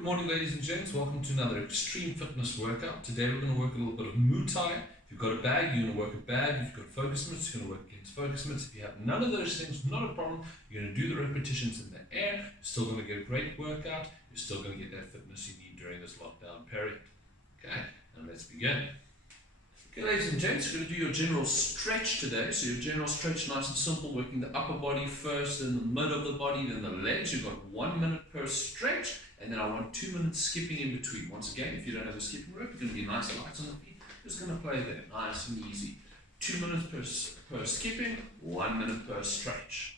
Good morning, ladies and gents. Welcome to another extreme fitness workout. Today we're going to work a little bit of Muay Thai. If you've got a bag, you're going to work a bag. If you've got focus mitts, you're going to work against focus mitts. If you have none of those things, not a problem. You're going to do the repetitions in the air. You're still going to get a great workout. You're still going to get that fitness you need during this lockdown period. Okay, and let's begin. Okay, ladies and gents, we're going to do your general stretch today. So your general stretch, nice and simple, working the upper body first, then the mid of the body, then the legs. You've got 1 minute per stretch, and then I want 2 minutes skipping in between. Once again, if you don't have a skipping rope, you're going to be nice and light on the feet. Just going to play there, nice and easy. 2 minutes per skipping, 1 minute per stretch.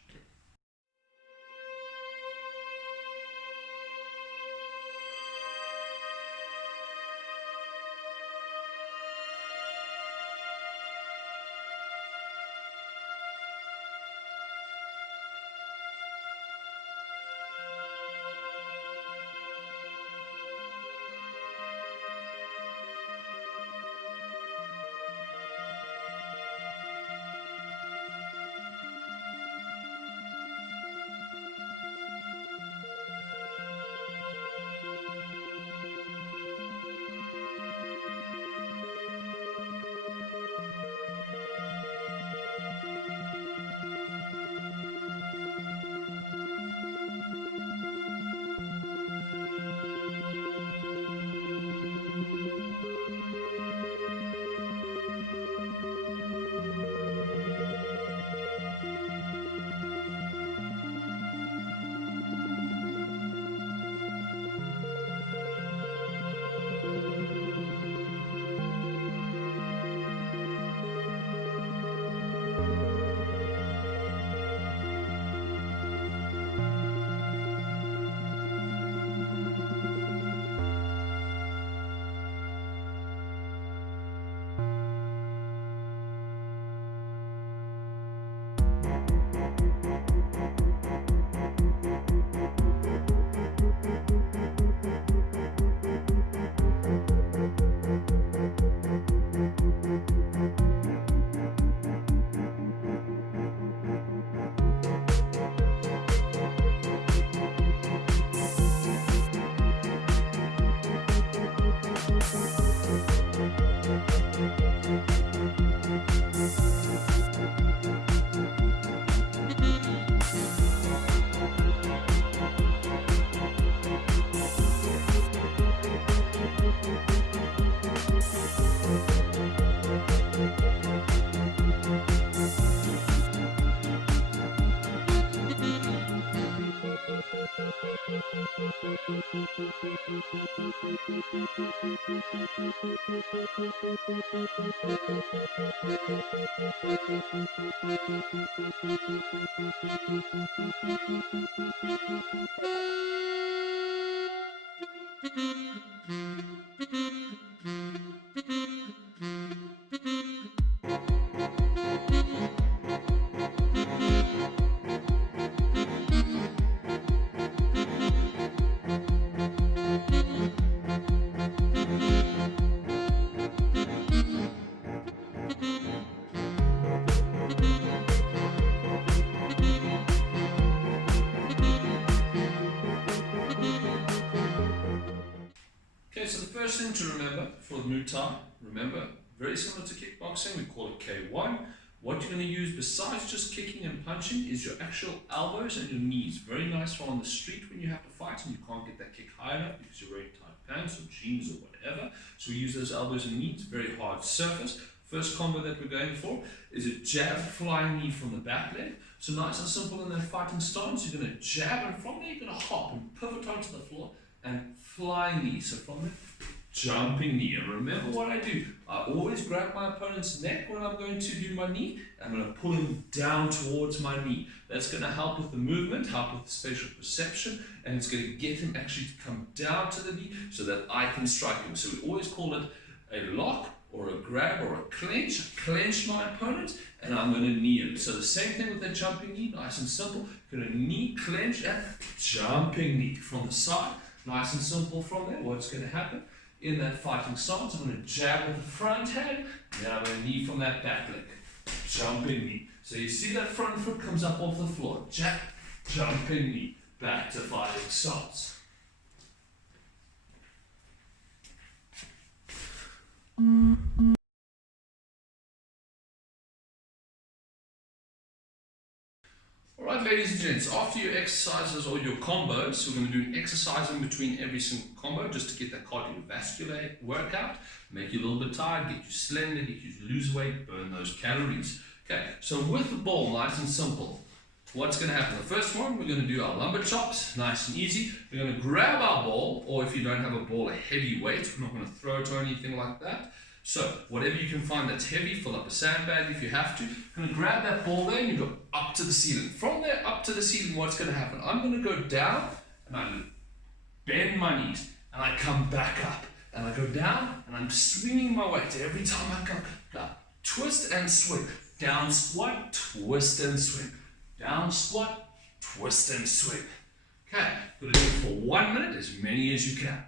Okay, so the first thing to remember for the Muay Thai, remember, very similar to kickboxing, we call it K1. What you're going to use besides just kicking and punching is your actual elbows and your knees. Very nice for on the street when you have to fight and you can't get that kick high enough because you're wearing tight pants or jeans or whatever. So we use those elbows and knees, very hard surface. First combo that we're going for is a jab flying knee from the back leg. So nice and simple in that fighting stance, you're going to jab and from there you're going to hop and pivot onto the floor and flying knee. So from there, jumping knee. And remember what I do. I always grab my opponent's neck when I'm going to do my knee. I'm going to pull him down towards my knee. That's going to help with the movement, help with the spatial perception, and it's going to get him actually to come down to the knee so that I can strike him. So we always call it a lock or a grab or a clench. I clench my opponent and I'm going to knee him. So the same thing with that jumping knee, nice and simple. Going to knee, clench, and jumping knee from the side. Nice and simple from there. What's going to happen? In that fighting stance, I'm going to jab with the front hand, then I'm going to knee from that back leg. Jumping knee. So you see that front foot comes up off the floor. Jab, jumping knee. Back to fighting stance. Alright, ladies and gents, after your exercises or your combos, we're going to do an exercise in between every single combo just to get that cardiovascular workout, make you a little bit tired, get you slender, get you to lose weight, burn those calories. Okay, so with the ball, nice and simple, what's going to happen? The first one, we're going to do our lumbar chops, nice and easy. We're going to grab our ball, or if you don't have a ball, a heavy weight. We're not going to throw it or anything like that. So whatever you can find that's heavy, fill up a sandbag if you have to. You're going to grab that ball there and you go up to the ceiling. From there up to the ceiling, what's going to happen? I'm going to go down and I bend my knees and I come back up. And I go down and I'm swinging my weight every time I come down. Twist and swing. Down squat, twist and swing. Down squat, twist and swing. Okay, going to do it for 1 minute, as many as you can.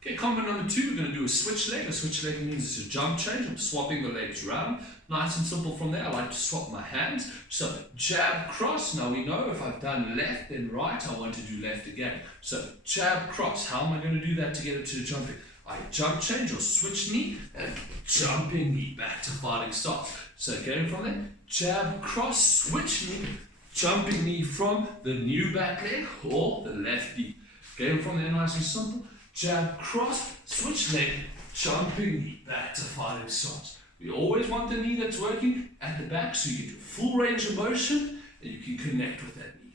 Okay, combo number 2, we're going to do a switch leg. A switch leg means it's a jump change. I'm swapping the legs around. Nice and simple from there. I like to swap my hands. So jab, cross. Now we know if I've done left, then right, I want to do left again. So jab, cross. How am I going to do that to get it to jumping? I jump change or switch knee and jumping knee back to fighting stance. So getting from there, jab, cross, switch knee, jumping knee from the new back leg or the left knee. Getting from there, nice and simple. Jab, cross, switch leg, jumping knee, back to fighting stance. We always want the knee that's working at the back so you get your full range of motion and you can connect with that knee.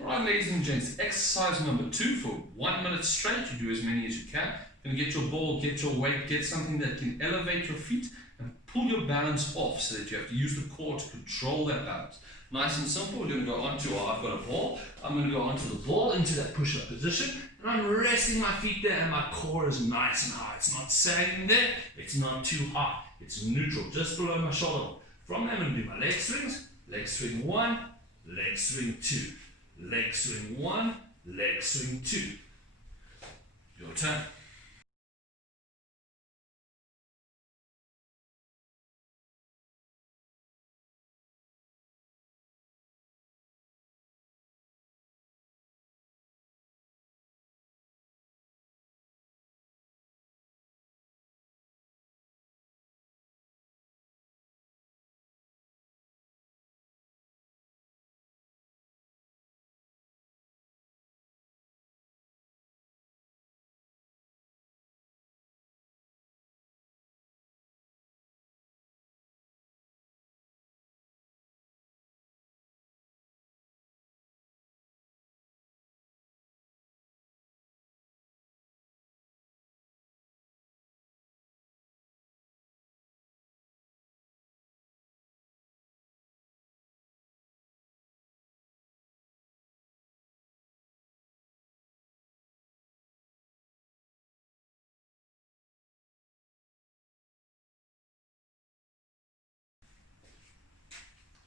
Alright, ladies and gents, exercise number 2 for 1 minute straight. You do as many as you can. And get your ball, get your weight, get something that can elevate your feet and pull your balance off so that you have to use the core to control that balance. Nice and simple. We're going to go onto I've got a ball. I'm going to go onto the ball into that push-up position. And I'm resting my feet there and my core is nice and high. It's not sagging there. It's not too high. It's neutral, just below my shoulder. From there, I'm going to do my leg swings. Leg swing 1, leg swing 2. Leg swing 1, leg swing 2. Your turn.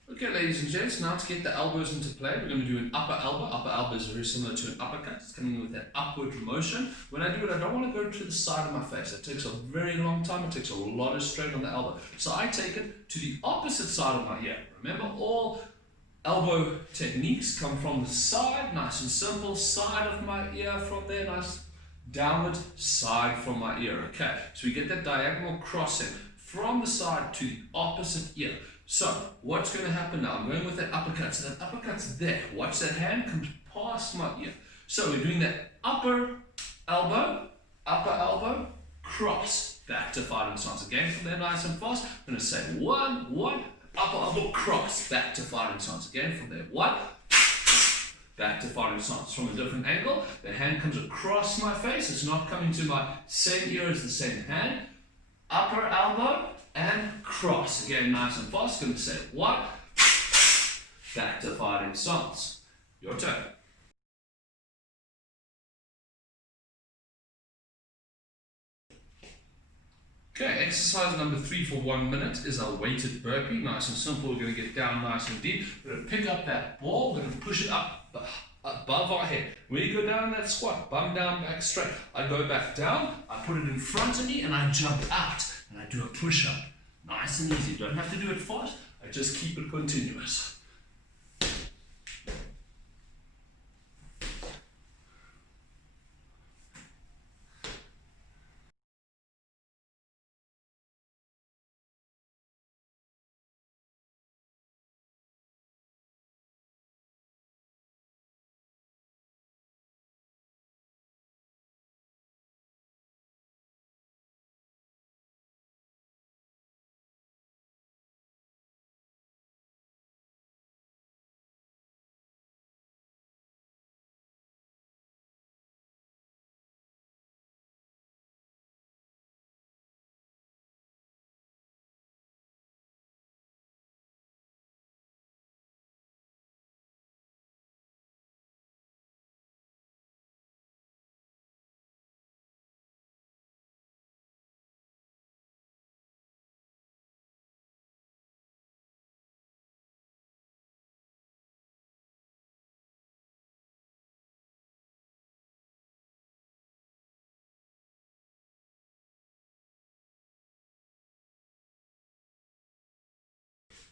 Okay, ladies and gents, now to get the elbows into play, we're going to do an upper elbow. Upper elbow is very similar to an uppercut. It's coming in with that upward motion. When I do it, I don't want to go to the side of my face. It takes a very long time. It takes a lot of strain on the elbow. So I take it to the opposite side of my ear. Remember, all elbow techniques come from the side, nice and simple. Side of my ear from there, nice. Downward, side from my ear. Okay, so we get that diagonal crossing. from the side to the opposite ear. So what's going to happen now? I'm going with that uppercut. So that uppercut's there. Watch that hand comes past my ear. So we're doing that upper elbow, cross, back to fighting stance. Again, from there, nice and fast. I'm going to say one, upper elbow, cross, back to fighting stance. Again, from there, one, back to fighting stance. From a different angle, the hand comes across my face. It's not coming to my same ear as the same hand. Upper elbow and cross. Again, nice and fast. Going to say one, back to fighting stance. Your turn. Okay, exercise number 3 for 1 minute is our weighted burpee. Nice and simple. We're going to get down nice and deep. We're going to pick up that ball. We're going to push it up above our head. When you go down that squat, bum down, back straight. I go back down, I put it in front of me, and I jump out. And I do a push-up. Nice and easy. Don't have to do it fast. I just keep it continuous.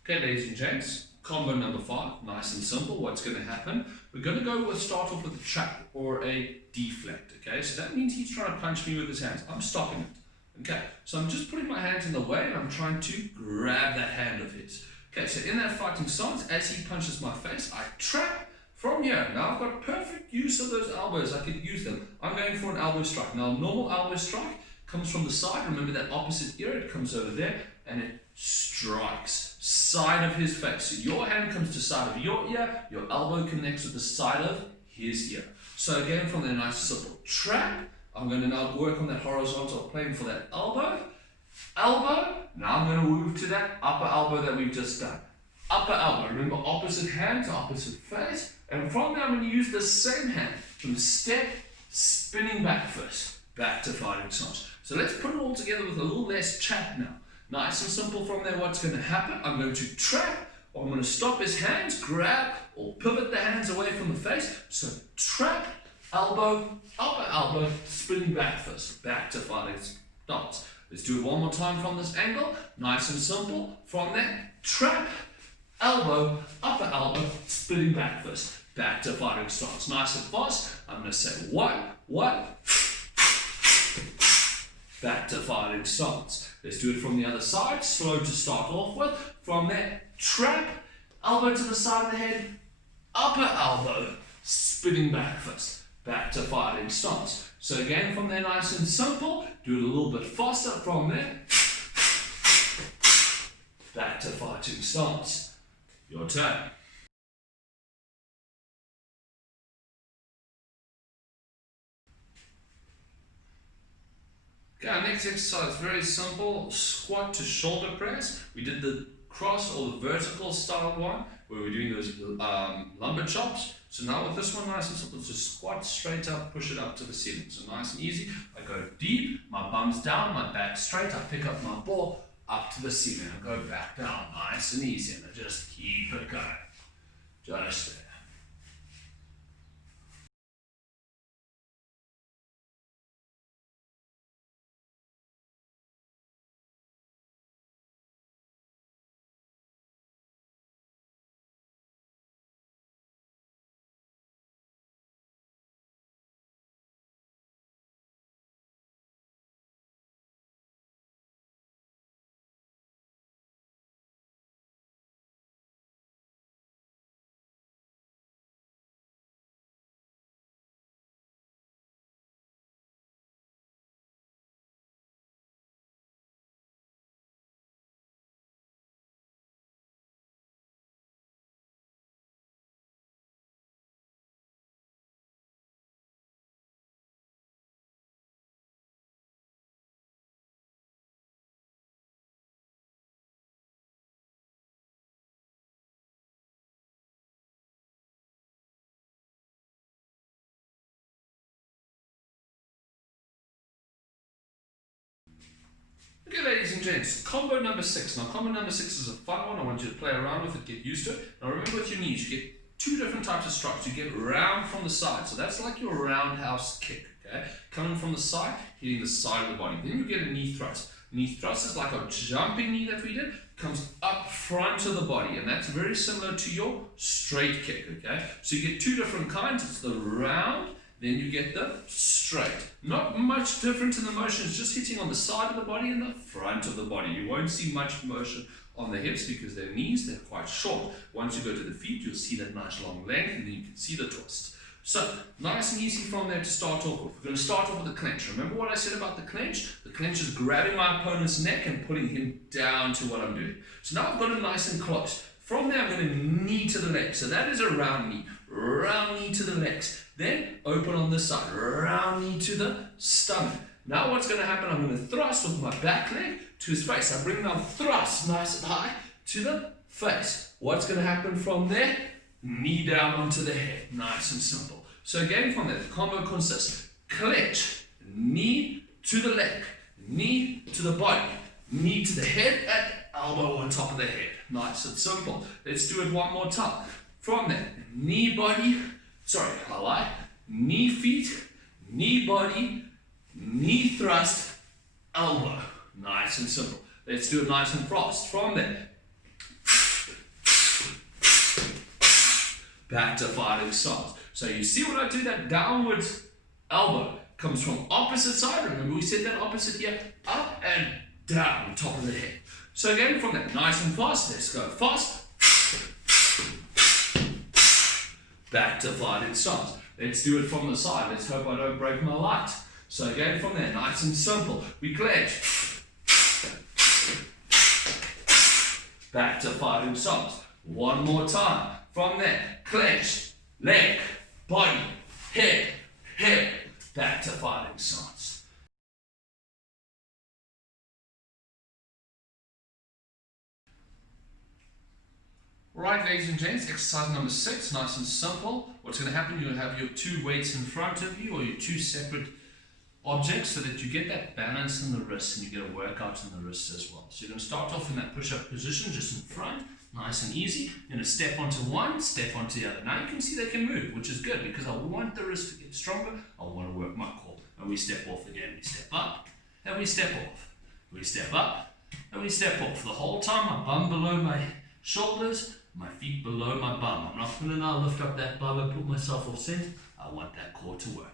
Okay, ladies and gents, combo number 5, nice and simple. What's going to happen? We're going to start off with a trap or a deflect. Okay, so that means he's trying to punch me with his hands. I'm stopping it. Okay, so I'm just putting my hands in the way and I'm trying to grab that hand of his. Okay, so in that fighting stance, as he punches my face, I trap from here. Now I've got perfect use of those elbows. I can use them. I'm going for an elbow strike. Now, normal elbow strike comes from the side. Remember that opposite ear, it comes over there and it strikes side of his face. So your hand comes to side of your ear, your elbow connects with the side of his ear. So again, from there, nice simple trap, I'm going to now work on that horizontal plane for that elbow. Elbow, now I'm going to move to that upper elbow that we've just done. Upper elbow, remember opposite hands, opposite face. And from there, I'm going to use the same hand from step, spinning back first, back to fighting stance. So let's put it all together with a little less chat now. Nice and simple from there, what's going to happen? I'm going to trap, or I'm going to stop his hands, grab, or pivot the hands away from the face. So trap, elbow, upper elbow, spinning back first, back to fighting stance. Let's do it one more time from this angle. Nice and simple. From there, trap, elbow, upper elbow, spinning back first, back to fighting stance. Nice and fast. I'm going to say one, back to fighting stance. Let's do it from the other side, slow to start off with. From there, trap, elbow to the side of the head, upper elbow, spinning back first, back to fighting stance. So again, from there, nice and simple, do it a little bit faster from there, back to fighting stance. Your turn. Okay, our next exercise is very simple, squat to shoulder press. We did the cross or the vertical style one, where we're doing those lumbar chops. So now with this one, nice and simple, just squat straight up, push it up to the ceiling. So nice and easy. I go deep, my bum's down, my back straight, I pick up my ball, up to the ceiling. I go back down, nice and easy, and I just keep it going. Just there. gents, combo number 6. Now, combo number 6 is a fun one. I want you to play around with it, get used to it. Now, remember with your knees, you get 2 different types of strikes. You get round from the side. So that's like your roundhouse kick, okay? Coming from the side, hitting the side of the body. Then you get a knee thrust. Knee thrust is like a jumping knee that we did. Comes up front of the body, and that's very similar to your straight kick, okay? So you get 2 different kinds. It's the round, then you get the straight. Not much different in the motion. It's just hitting on the side of the body and the front of the body. You won't see much motion on the hips because their knees, they're quite short. Once you go to the feet, you'll see that nice long length, and then you can see the twist. So, nice and easy from there to start off with. We're going to start off with the clench. Remember what I said about the clench? The clench is grabbing my opponent's neck and pulling him down to what I'm doing. So now I've got it nice and close. From there, I'm going to knee to the leg. So that is a round knee to the legs. Then open on this side, round knee to the stomach. Now what's going to happen, I'm going to thrust with my back leg to his face. I bring down thrust nice and high to the face. What's going to happen from there? Knee down onto the head, nice and simple. So again from there, the combo consists clench, knee to the leg, knee to the body, knee to the head, and elbow on top of the head. Nice and simple. Let's do it one more time. From there, knee feet, knee body, knee thrust, elbow. Nice and simple. Let's do it nice and fast. From there, back to fighting stance. So you see what I do? That downward elbow comes from opposite side. Remember we said that opposite here, up and down on top of the head. So again from there, nice and fast. Let's go fast. Back to fighting stance. Let's do it from the side. Let's hope I don't break my light. So again from there, nice and simple. We clench. Back to fighting stance. One more time. From there, clench, leg, body, head, back to fighting stance. Right, ladies and gents, exercise number 6, nice and simple. What's going to happen, you'll have your 2 weights in front of you, or your 2 separate objects, so that you get that balance in the wrist and you get a workout in the wrist as well. So you're going to start off in that push-up position, just in front. Nice and easy. You're going to step onto one, step onto the other. Now you can see they can move, which is good because I want the wrist to get stronger. I want to work my core. And we step off again. We step up and we step off. We step up and we step off. The whole time my bum below my shoulders, my feet below my bum. I'm not going to now lift up that bum and put myself off center. I want that core to work.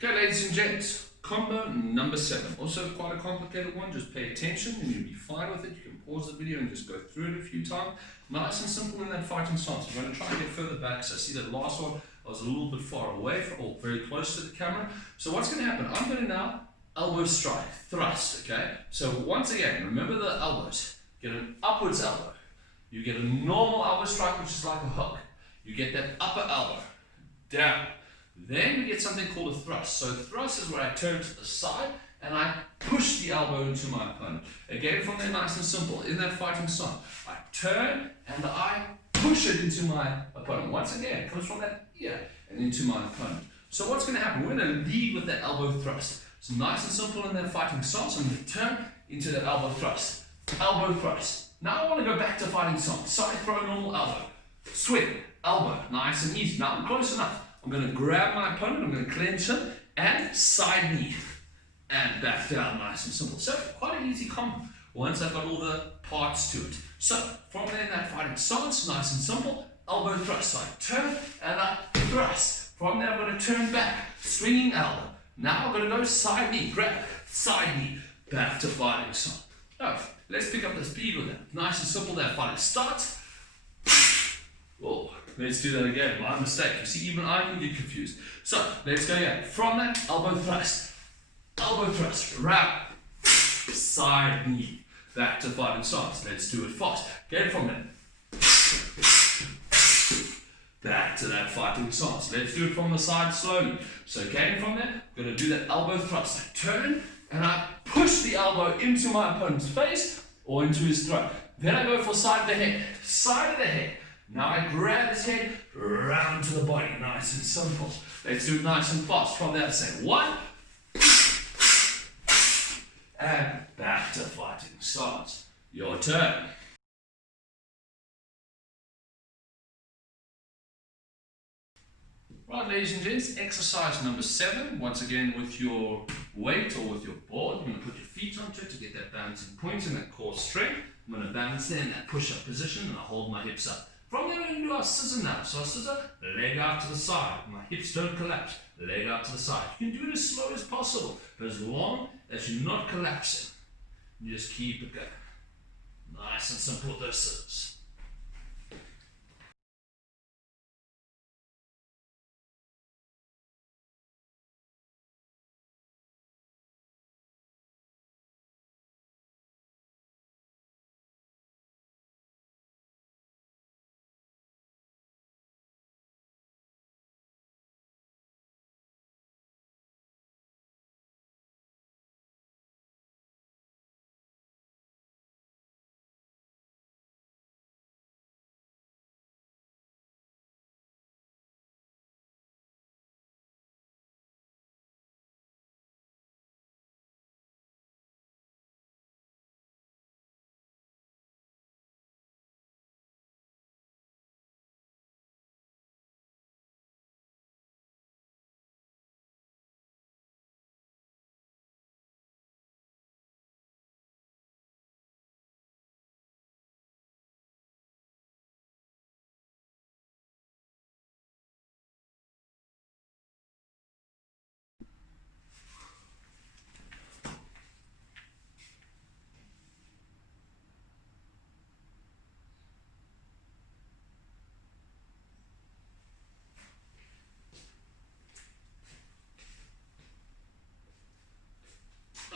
Okay, ladies and gents, combo number 7. Also quite a complicated one. Just pay attention and you'll be fine with it. You can pause the video and just go through it a few times. Nice and simple in that fighting stance. I'm going to try and get further back. So I see that last one, I was a little bit far away or very close to the camera. So what's going to happen? I'm going to now elbow strike, thrust, okay? So once again, remember the elbows. Get an upwards elbow. You get a normal elbow strike, which is like a hook. You get that upper elbow, down. Then we get something called a thrust. So thrust is where I turn to the side and I push the elbow into my opponent. Again, from there, nice and simple. In that fighting stance, I turn and I push it into my opponent. Once again, it comes from that ear and into my opponent. So what's going to happen? We're going to lead with that elbow thrust. So nice and simple in that fighting stance. I'm going to turn into that elbow thrust. Elbow thrust. Now I want to go back to fighting stance. Side throw, normal elbow. Swing, elbow, nice and easy. Now I'm close enough. I'm going to grab my opponent, I'm going to clench him, and side knee, and back down, nice and simple. So, quite an easy combo, once I've got all the parts to it. So, from there in that fighting stance, nice and simple, elbow thrust. So I turn, and I thrust. From there, I'm going to turn back, swinging elbow. Now I'm going to go side knee, grab, side knee, back to fighting stance. Now, let's pick up the speed with that. Nice and simple, that fighting starts. Oh, let's do that again. My mistake. You see, even I can get confused. So, let's go again. From that, elbow thrust, wrap, side knee, back to fighting stance. Let's do it fast. Get from there. Back to that fighting stance. Let's do it from the side slowly. So again from there, I'm going to do that elbow thrust. I turn and I push the elbow into my opponent's face or into his throat. Then I go for side of the head. Side of the head. Now I grab his head, round to the body. Nice and simple. Let's do it nice and fast. From there, say 1. And back to fighting stance. Your turn. Right, ladies and gents, exercise number 7. Once again, with your weight or with your board, you're going to put your feet onto it to get that balancing point and that core strength. I'm going to balance there in that push-up position and I hold my hips up. From there, we're going to do our scissor now. So our scissor, leg out to the side. My hips don't collapse. Leg out to the side. You can do it as slow as possible, but as long as you're not collapsing, you just keep it going. Nice and simple with those scissors.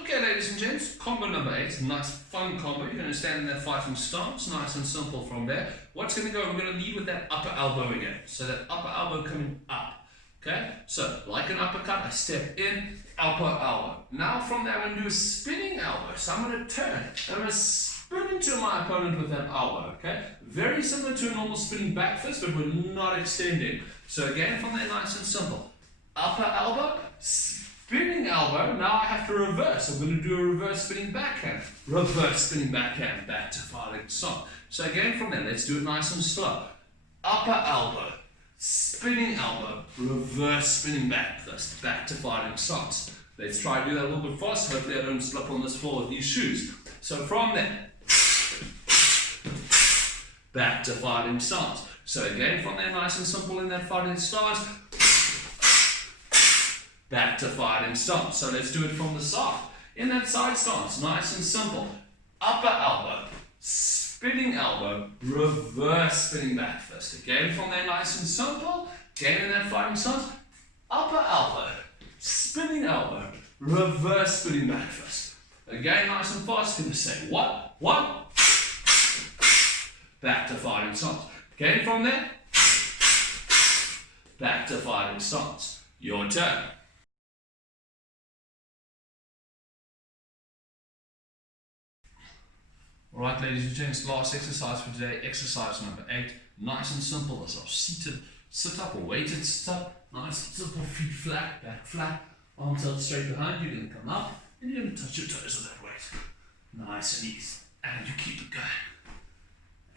Okay, ladies and gents, combo number 8, nice fun combo. You're going to stand in that fighting stance, nice and simple from there. What's going to go, we're going to lead with that upper elbow again. So that upper elbow coming up. Okay, so like an uppercut, I step in, upper elbow. Now from there, I'm going to do a spinning elbow. So I'm going to turn, and I'm going to spin into my opponent with that elbow. Okay, very similar to a normal spinning back fist, but we're not extending. So again, from there, nice and simple. Upper elbow, spinning elbow, now I have to reverse. I'm going to do a reverse spinning backhand. Reverse spinning backhand, back to fighting stance. So again from there, let's do it nice and slow. Upper elbow, spinning elbow, reverse spinning back fist, back to fighting stance. Let's try and do that a little bit faster. Hopefully I don't slip on this floor with these shoes. So from there, back to fighting stance. So again from there, nice and simple in that fighting stance. Back to fighting stance. So let's do it from the side. In that side stance, nice and simple. Upper elbow, spinning elbow, reverse spinning back fist. Again from there, nice and simple. Again in that fighting stance. Upper elbow, spinning elbow, reverse spinning back fist. Again, nice and fast. Going to say 1, 1. Back to fighting stance. Again from there. Back to fighting stance. Your turn. Alright, ladies and gents, last exercise for today, exercise number 8. Nice and simple as our seated sit-up or weighted sit-up. Nice and simple, feet flat, back flat, arms out straight behind you. You're going to come up and you're going to touch your toes with that weight. Nice and easy. And you keep it going.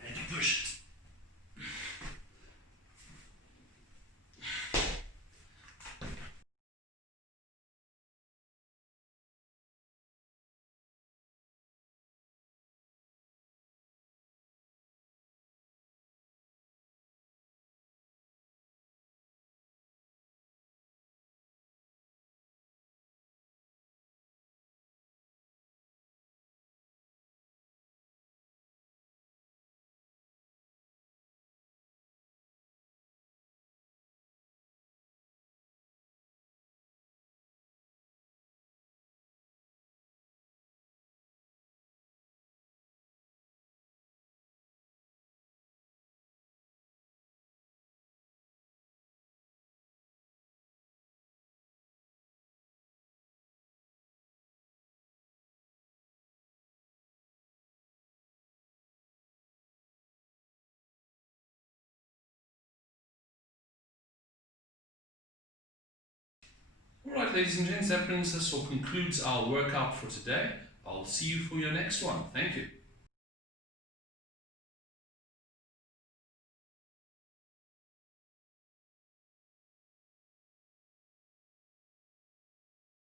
And you push it. Alright, ladies and gents, that brings us or concludes our workout for today. I'll see you for your next one. Thank you.